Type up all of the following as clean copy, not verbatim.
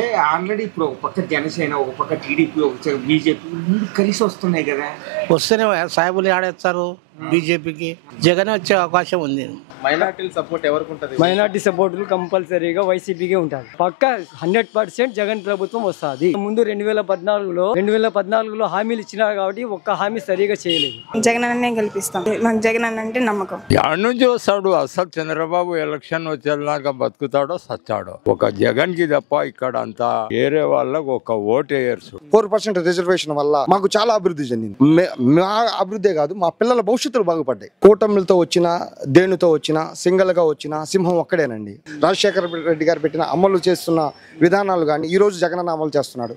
Already ఇప్పుడు ఒక పక్క జనసేన, ఒక పక్క టీడీపీ, ఒక బీజేపీ ముందు కలిసి వస్తున్నాయి కదా. వస్తేనే సాయిబులు ఆడేస్తారు బీజేపీకి. జగన్ వచ్చే అవకాశం ఉంది. మైనార్టీ సపోర్ట్ ఎవరికి ఉంటుంది? మైనార్టీ సపోర్ట్ కంపల్సరీగా వైసీపీకే ఉంటుంది. పక్క 100% జగన్ ప్రభుత్వం వస్తుంది. ముందు 2014లో హామీలు ఇచ్చినారు కాబట్టి ఒక్క హామీ సరిగా చేయలేదు. జగన్ అన్నే గెలిపిస్తాం. మాకు జగన్ అన్న అంటే నమ్మకం. యాడ్ నుంచి వస్తాడు. అసలు చంద్రబాబు ఎలక్షన్ వచ్చేలాగా బతుకుతాడో సచ్చాడో. ఒక జగన్ కి తప్ప ఇక్కడ అంతా వేరే వాళ్ళకు ఒక ఓటు వేయరు. 4% రిజర్వేషన్ వల్ల మాకు చాలా అభివృద్ధి చెందింది. మా అభివృద్ధే కాదు, మా పిల్లల భవిష్యత్తులు బాగుపడ్డాయి. కూటమిలతో వచ్చిన, దేనితో వచ్చిన, సింగల్ గా వచ్చిన సింహం ఒక్కడేనండి. రాజశేఖర రెడ్డి గారు పెట్టిన అమలు చేస్తున్న విధానాలు కానీ ఈ రోజు జగన్ అమలు చేస్తున్నాడు.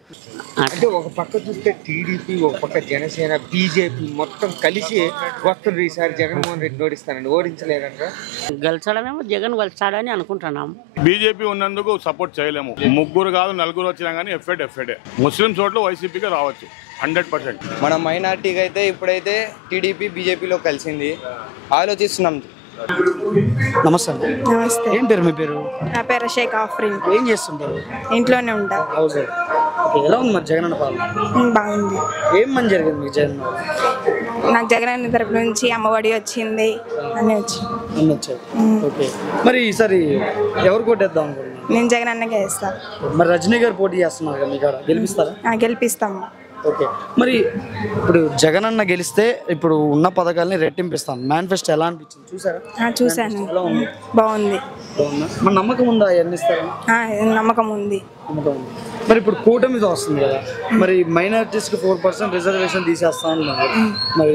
అంటే ఒక పక్క చూస్తే టీడీపీ, ఒక పక్క జనసేన, బీజేపీ మొత్తం కలిసి వస్తుంది. ఈసారి జగన్మోహన్ రెడ్డి ఓడిస్తానండి. ఓడించలేదంటే గెలిచడమేమో జగన్ గెలిచాడని అనుకుంటున్నాం. బీజేపీ ఉన్నందుకు సపోర్ట్ చేయలేము. ముగ్గురు కాదు నలుగురు వచ్చినా కానీ ఎఫ్ఏడే. ముస్లిం చోట్ల వైసీపీకి రావచ్చు 100%. మన మైనార్టీకి అయితే ఇప్పుడైతే టీడీపీ బీజేపీలో కలిసింది. ఆలోచిస్తున్నాం. నమస్తే. నమస్తే. ఏం పేరు మీ పేరు? నా పేరు షేక్ ఆఫ్రీన్. ఏం చేస్తుంటారు? ఇంట్లోనే ఉంటా. ఎలా ఉంది మరి జగన్ పాలన? బాగుంది. ఏం మంచి జరిగింది మీకు జగన్? నాకు జగన్ అన్న తరపు నుంచి అమ్మఒడి వచ్చింది అని వచ్చాయి. ఓకే, మరి ఈసారి ఎవరు కొట్టేద్దాం అనుకుంటున్నారు? నేను జగన్ అన్నకే వేస్తా. మరి రజనీ గారు పోటీ చేస్తున్నారు కదా, మీకు గెలిపిస్తారా? గెలిపిస్తాము. ఓకే, మరి ఇప్పుడు జగన్ అన్న గెలిస్తే ఇప్పుడు ఉన్న పథకాలని రెట్టింపిస్తాం. మేనిఫెస్టో ఎలా అనిపించింది? చూసారా? చూశాను. బాగుంది. మన నమ్మకం ఉందా అవన్నీ ఇస్తారా? నమ్మకం ఉంది. మరి ఇప్పుడు కూటమితో వస్తుంది కదా, మరి మైనారిటీస్కి 4% రిజర్వేషన్ తీసేస్తా ఉన్నారు. మరి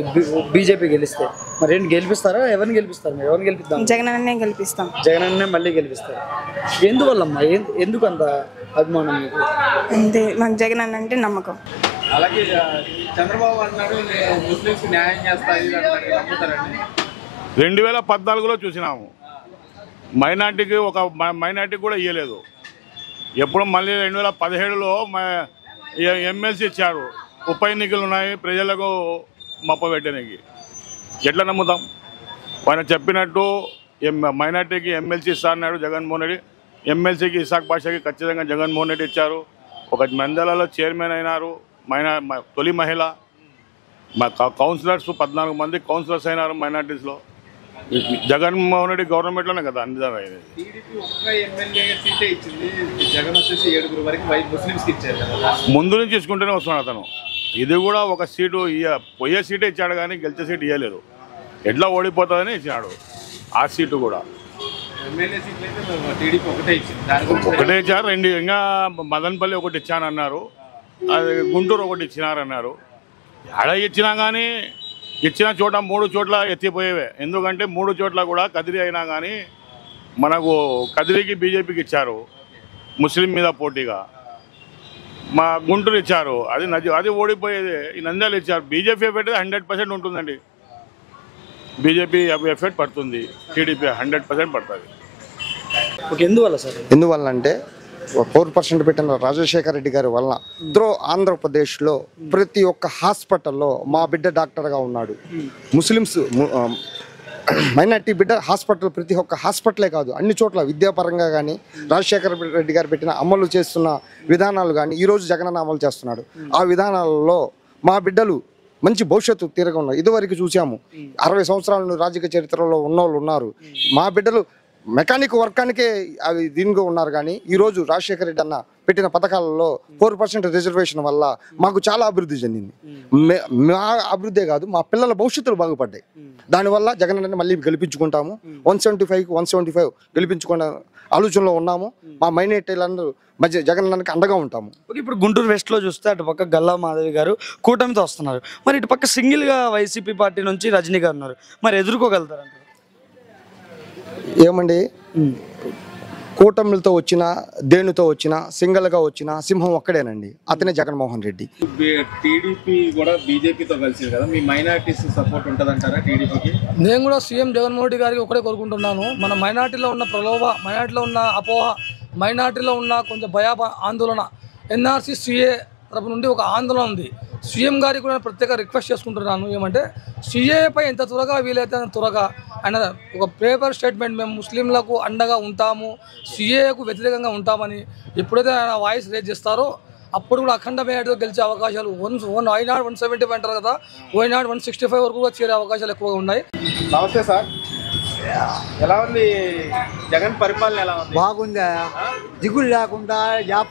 బీజేపీ గెలిస్తే మరి ఏంటి గెలిపిస్తారా? ఎవరిని గెలిపిస్తారు? మీరు ఎవరిని గెలిపిద్దాం? జగన్ అన్నే గెలిపిస్తాం. జగన్ అన్నే మళ్ళీ గెలిపిస్తారు. ఎందువల్లమ్మా? ఎందుకు అంత అభిమానం మీకు? అంతే, మాకు జగన్ అన్న అంటే నమ్మకం. అలాగే చంద్రబాబు అన్నాడు ముస్లింస్ న్యాయం చేస్తాయి. 2014లో చూసినాము. మైనార్టీకి మైనార్టీకి కూడా ఇవ్వలేదు. ఎప్పుడు మళ్ళీ 2017లో ఎమ్మెల్సీ ఇచ్చారు. ఉప ఎన్నికలు ఉన్నాయి, ప్రజలకు మప్పబెట్టడానికి. ఎట్లా నమ్ముతాం? ఆయన చెప్పినట్టు మైనార్టీకి ఎమ్మెల్సీ ఇస్తా అన్నాడు జగన్మోహన్ రెడ్డి. ఎమ్మెల్సీకి ఇసాక్ పాషాకి ఖచ్చితంగా జగన్మోహన్ రెడ్డి ఇచ్చారు. ఒక మండలాల్లో చైర్మన్ అయినారు. తొలి మహిళ. మా కౌన్సిలర్స్ 14 మంది కౌన్సిలర్స్ అయినారు మైనార్టీస్లో. జగన్మోహన్ రెడ్డి గవర్నమెంట్లోనే కదా అన్ని అయింది. టీడీపీ ఒక్క ఎమ్మెల్యే సీటే ఇచ్చింది. జగన్ వచ్చేసి 7 వరకు ముస్లింస్కి ఇచ్చారు కదా. ముందు నుంచి తీసుకుంటూనే వస్తున్నాడు అతను. ఇది కూడా ఒక సీటు పోయే సీటే ఇచ్చాడు కానీ గెలిచే సీటు ఇవ్వలేదు. ఎట్లా ఓడిపోతుందని ఇచ్చినాడు ఆ సీటు కూడా. ఎమ్మెల్యే సీట్లు అయితే టీడీపీ ఒకటే ఇచ్చింది. ఒకటే ఇచ్చారు. 2 ఇంకా మదనపల్లి ఒకటి ఇచ్చానన్నారు. అది గుంటూరు ఒకటి ఇచ్చినారన్నారు. ఎడ ఇచ్చినా కానీ ఇచ్చిన చోట 3 చోట్ల ఎత్తిపోయేవే. ఎందుకంటే 3 చోట్ల కూడా కదిరి అయినా కానీ మనకు కదిరికి బీజేపీకి ఇచ్చారు ముస్లిం మీద పోటీగా. మా గుంటూరు ఇచ్చారు, అది ఓడిపోయేది. ఈ నంద్యాల ఇచ్చారు. బీజేపీ ఎఫెక్ట్ 100% ఉంటుందండి. బీజేపీ ఎఫెక్ట్ పడుతుంది, టీడీపీ 100% పడుతుంది. ఎందువల్ల సార్? ఎందువల్ల అంటే 4% పెట్టిన రాజశేఖర రెడ్డి గారి వలన ఆంధ్రప్రదేశ్లో ప్రతి ఒక్క హాస్పిటల్లో మా బిడ్డ డాక్టర్గా ఉన్నాడు. ముస్లిమ్స్ మైనార్టీ బిడ్డ హాస్పిటల్, ప్రతి ఒక్క హాస్పిటలే కాదు అన్ని చోట్ల విద్యాపరంగా కానీ రాజశేఖర రెడ్డి గారు పెట్టిన అమలు చేస్తున్న విధానాలు కానీ ఈరోజు జగనన్న అమలు చేస్తున్నాడు. ఆ విధానాలలో మా బిడ్డలు మంచి భవిష్యత్తు తీరగా ఉన్నారు. ఇదివరకు చూసాము 60 సంవత్సరాల రాజకీయ చరిత్రలో ఉన్నోళ్ళు ఉన్నారు. మా బిడ్డలు మెకానిక్ వర్కానికే అవి దీనిగా ఉన్నారు. కానీ ఈరోజు రాజశేఖర రెడ్డి అన్న పెట్టిన పథకాలలో 4% రిజర్వేషన్ వల్ల మాకు చాలా అభివృద్ధి చెందింది. మా అభివృద్ధే కాదు, మా పిల్లల భవిష్యత్తులు బాగుపడ్డాయి. దానివల్ల జగన్ అన్న మళ్ళీ గెలిపించుకుంటాము. 175 గెలిపించుకునే ఆలోచనలో ఉన్నాము. మా మైనారిటీలందరూ మధ్య జగన్ అన్నకి అండగా ఉంటాము. ఇప్పుడు గుంటూరు వెస్ట్లో చూస్తే అటు పక్క గల్లా మాధవి గారు కూటమితో వస్తున్నారు. మరి ఇటు పక్క సింగిల్గా వైసీపీ పార్టీ నుంచి రజనీ గారు ఉన్నారు. మరి ఎదుర్కోగలుగుతారంట? ఏమండి, కూటమిలతో వచ్చిన, దేనితో వచ్చిన, సింగల్గా వచ్చిన సింహం ఒక్కడేనండి. అతనే జగన్మోహన్ రెడ్డి. టీడీపీ కూడా బీజేపీతో కలిసింది కదా, మీ మైనార్టీస్ సపోర్ట్ ఉంటుందంటారా టీడీపీకి? నేను కూడా సీఎం జగన్మోహన్ రెడ్డి గారికి ఒకటే కోరుకుంటున్నాను. మన మైనార్టీలో ఉన్న ప్రలోభ, మైనార్టీలో ఉన్న అపోహ, మైనార్టీలో ఉన్న కొంచెం ఆందోళన, ఎన్ఆర్సీ సిఏ తరపు నుండి ఒక ఆందోళన ఉంది. సీఎం గారికి కూడా ప్రత్యేక రిక్వెస్ట్ చేసుకుంటున్నాను. ఏమంటే సిఏపై ఎంత త్వరగా వీలైతే అంత త్వరగా ఆయన ఒక పేపర్ స్టేట్మెంట్ మేము ముస్లింలకు అండగా ఉంటాము, సిఏకు వ్యతిరేకంగా ఉంటామని ఎప్పుడైతే ఆయన వాయిస్ రేజ్ చేస్తారో అప్పుడు కూడా అఖండ మేయర్తో గెలిచే అవకాశాలు వైనాడు 175 అంటారు కదా, వైనాడు 165 వరకు కూడా చేరే అవకాశాలు ఎక్కువగా ఉన్నాయి. నమస్తే సార్, ఎలా ఉంది జగన్ పరిపాలన? ఎలా ఉంది? బాగుందా, దిగులు లేకుండా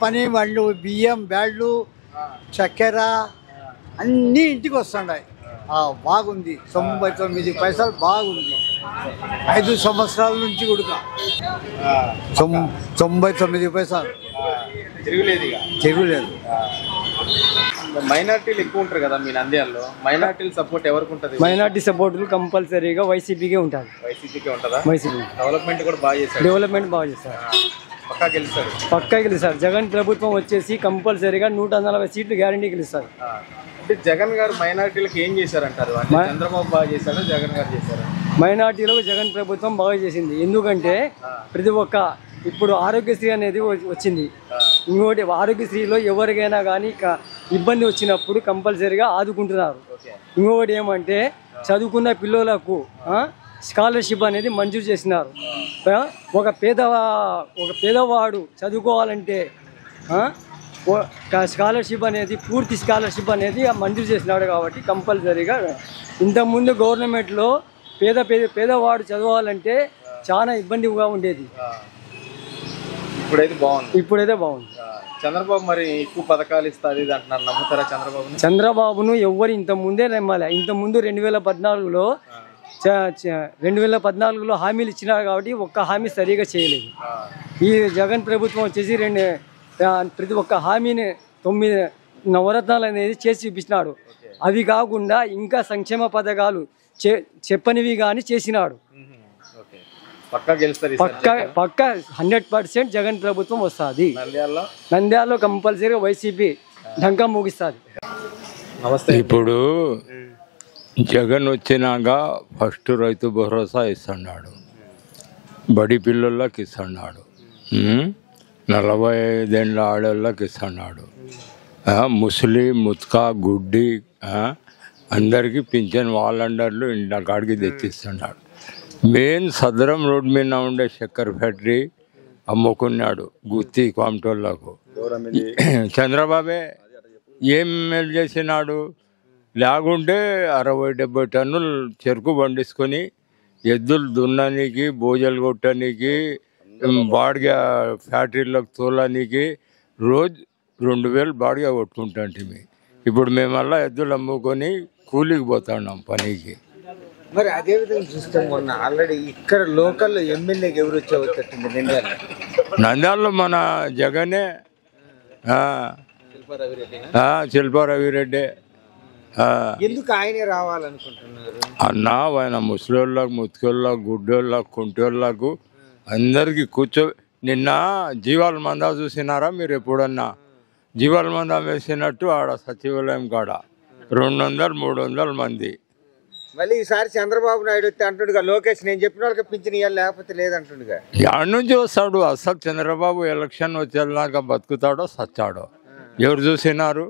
పని వాళ్ళు బియ్యం బ్యాడ్లు చక్కెర అన్నీ ఇంటికి వస్తున్నాయి. బాగుంది, 99 పైసలు బాగుంది. 5 సంవత్సరాల నుంచి కూడా 99 పైసలు తిరుగులేదు. మైనార్టీలు ఎక్కువ ఉంటారు కదా మీ నంద్యాలలో, మైనార్టీల సపోర్ట్ ఎవరికి ఉంటుంది? మైనార్టీ సపోర్టులు కంపల్సరీగా వైసీపీకే ఉంటుంది. వైసీపీకే ఉంటుందా? వైసీపీ డెవలప్మెంట్ కూడా బాగా చేస్తారు. డెవలప్మెంట్ బాగా చేస్తారు, పక్కా గెలుస్తారు. పక్కా గెలుస్తారు. జగన్ ప్రభుత్వం వచ్చేసి కంపల్సరీగా 140 సీట్లు గ్యారంటీ గెలుస్తారు. అంటే జగన్ గారు మైనార్టీలకు ఏం చేశారంటారు? అంటే చంద్రబాబు బాగా చేశారా, జగన్ గారు చేశారా? మైనార్టీలకు జగన్ ప్రభుత్వం బాగా చేసింది. ఎందుకంటే ప్రతి ఒక్క ఇప్పుడు ఆరోగ్యశ్రీ అనేది వచ్చింది. ఇంకోటి ఆరోగ్యశ్రీలో ఎవరికైనా కానీ ఇబ్బంది వచ్చినప్పుడు కంపల్సరీగా ఆదుకుంటున్నారు. ఇంకొకటి ఏమంటే చదువుకున్న పిల్లలకు స్కాలర్షిప్ అనేది మంజూరు చేసినారు. ఒక పేదవాడు చదువుకోవాలంటే స్కాలర్షిప్ అనేది పూర్తి స్కాలర్షిప్ అనేది మంజూరు చేసినాడు. కాబట్టి కంపల్సరీగా ఇంతకుముందు గవర్నమెంట్లో పేదవాడు చదవాలంటే చాలా ఇబ్బందిగా ఉండేది. ఇప్పుడైతే బాగుంది. చంద్రబాబు మరి ఎక్కువ పథకాలు ఇస్తుంది అంటున్నారు, నమ్ముతారా చంద్రబాబు? చంద్రబాబును ఎవరు ఇంతకుముందే నమ్మాలి. ఇంతకుముందు 2014లో హామీలు ఇచ్చినారు కాబట్టి ఒక్క హామీ సరిగా చేయలేదు. ఈ జగన్ ప్రభుత్వం వచ్చేసి ప్రతి ఒక్క హామీని 9 నవరత్నాలు అనేది చేసి చూపించినాడు. అవి కాకుండా ఇంకా సంక్షేమ పథకాలు చెప్పనివి కానీ చేసినాడు. పక్కా 100% జగన్ ప్రభుత్వం వస్తుంది. నంద్యాలలో కంపల్సరీగా వైసీపీ ఢంకా ముగిస్తుంది. ఇప్పుడు జగన్ వచ్చినాక ఫస్ట్ రైతు భరోసా ఇస్తున్నాడు, బడి పిల్లలకి ఇస్తున్నాడు, 45 ఏళ్ళ ఆడవాళ్ళకి ఇస్తున్నాడు, ముస్లిం ముత్కా గుడ్డి అందరికీ పింఛన్ వాలంటీర్లు ఇంటి కాడికి తెచ్చిస్తున్నాడు. మెయిన్ సదరం రోడ్ మీద ఉండే చక్కెర ఫ్యాక్టరీ అమ్ముకున్నాడు గుత్తి కామటోళ్ళకు. చంద్రబాబే ఏం మేలు చేసినాడు? లేకుంటే 60-70 టన్నులు చెరుకు పండించుకొని ఎద్దులు దున్ననికి, బోజలు కొట్టడానికి, బాడిగా ఫ్యాక్టరీలకు తోలడానికి రోజు 2000 బాడిగా కొట్టుకుంటాంటిమి. ఇప్పుడు మేమల్లా ఎద్దులు అమ్ముకొని కూలికి పోతున్నాం పనికి. మరి అదే విధంగా చూస్తే మొన్న ఆల్రెడీ ఇక్కడ లోకల్ ఎమ్మెల్యేకి ఎవరు వచ్చేటట్టుంది నంద్యాలలో మన జగనే, శిల్పా రవిరెడ్డి. ఎందుకు ఆయనే రావాలనుకుంటున్నారు? ఆయన ముసలోళ్ళకు, ముత్తుకోళ్ళకు, గుడ్డోళ్ళకు, కుంటోళ్ళకు అందరికీ నిన్న జీవాల మందా చూసినారా మీరు? ఎప్పుడన్నా జీవాల మందా వేసినట్టు ఆడ సచివాలయం కాడ 200-300 మంది. మళ్ళీ ఈసారి చంద్రబాబు నాయుడు వస్తే అంటుండగా లోకేష్ నేను చెప్పిన వాళ్ళకి పింఛన్ ఇవ్వాలి లేకపోతే లేదంటుండగా. యాడ్ నుంచి వస్తాడు? అసలు చంద్రబాబు ఎలక్షన్ వచ్చేలాగా బతుకుతాడో సచ్చాడో ఎవరు చూసినారు?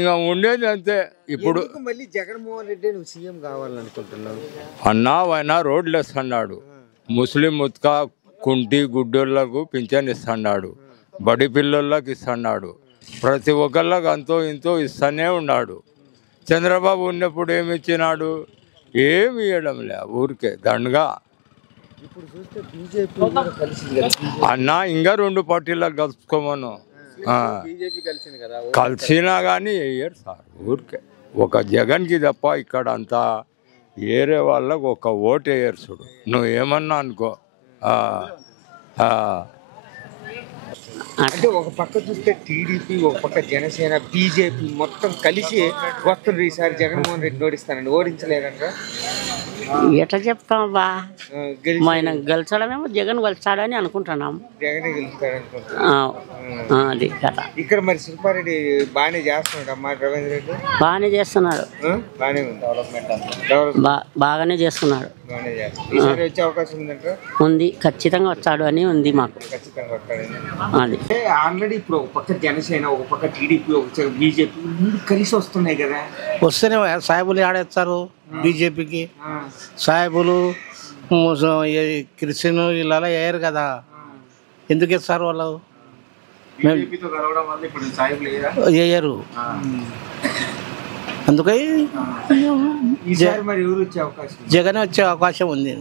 ఇంకా ఉండేది అంతే. ఇప్పుడు మళ్ళీ జగన్మోహన్ రెడ్డి నువ్వు సీఎం కావాలనుకుంటున్నావు ఆయన రోడ్లు వేస్తున్నాడు, ముస్లిం ముత్కా కుంటి గుడ్డోళ్ళకు పింఛన్ ఇస్తున్నాడు, బడి పిల్లలకు ఇస్తున్నాడు, ప్రతి ఒక్కళ్ళకి అంతో ఇంతో ఇస్తూనే ఉన్నాడు. చంద్రబాబు ఉన్నప్పుడు ఏమి ఇచ్చినాడు? ఏమి ఇవ్వడం లే, ఊరికే దండగా. అన్నా ఇంకా 2 పార్టీలకు కలుసుకోమను, కలిసినా కానీ వేయరు సార్. ఊరికే ఒక జగన్కి తప్ప ఇక్కడ అంతా ఏరే వాళ్ళకు ఒక ఓటు వేయరు. చూడు నువ్వు ఏమన్నా అనుకో. అంటే ఒక పక్క చూస్తే టీడీపీ, ఒక పక్క జనసేన, బీజేపీ మొత్తం కలిసి వస్తుంది. ఈసారి జగన్మోహన్ రెడ్డి ఓడిస్తానండి, ఓడించలేదంట. ఎట్లా చెప్తాం బా గెలిచి ఆయన గెలిచడమేమో జగన్ గెలిచాడని అనుకుంటున్నాం. జగనే గెలుస్తాడు అనుకుంటున్నా. అది కథ. ఇక్కడ మరి శిల్పారెడ్డి బాగానే చేస్తున్నాడు అమ్మా రవీంద్ర రెడ్డి. బాగానే చేస్తున్నాడు, బాగానే ఉంది డెవలప్మెంట్ బాగానే చేస్తున్నాడు. బాగానే చేస్తాడు. ఈసారి వచ్చే అవకాశం ఉందంటారా? ఉంది, ఖచ్చితంగా వచ్చాడు అని ఉంది మాకు. ఖచ్చితంగా వస్తాడని. అది ఆల్రెడీ ఇప్పుడు ఒక పక్క జనసేన, ఒక పక్క టీడీపీ, ఒక బీజేపీ కలిసి వస్తున్నాయి కదా. వస్తేనే సాయిబులు ఆడేస్తారు బీజేపీకి. సాయిబులు క్రిస్టియన్ ఇలా వేయరు కదా, ఎందుకు ఇస్తారు వాళ్ళు? వేయరు, అందుకని ఈసారి మరి ఎవరు వచ్చే అవకాశం? జగన్ వచ్చే అవకాశం ఉంది.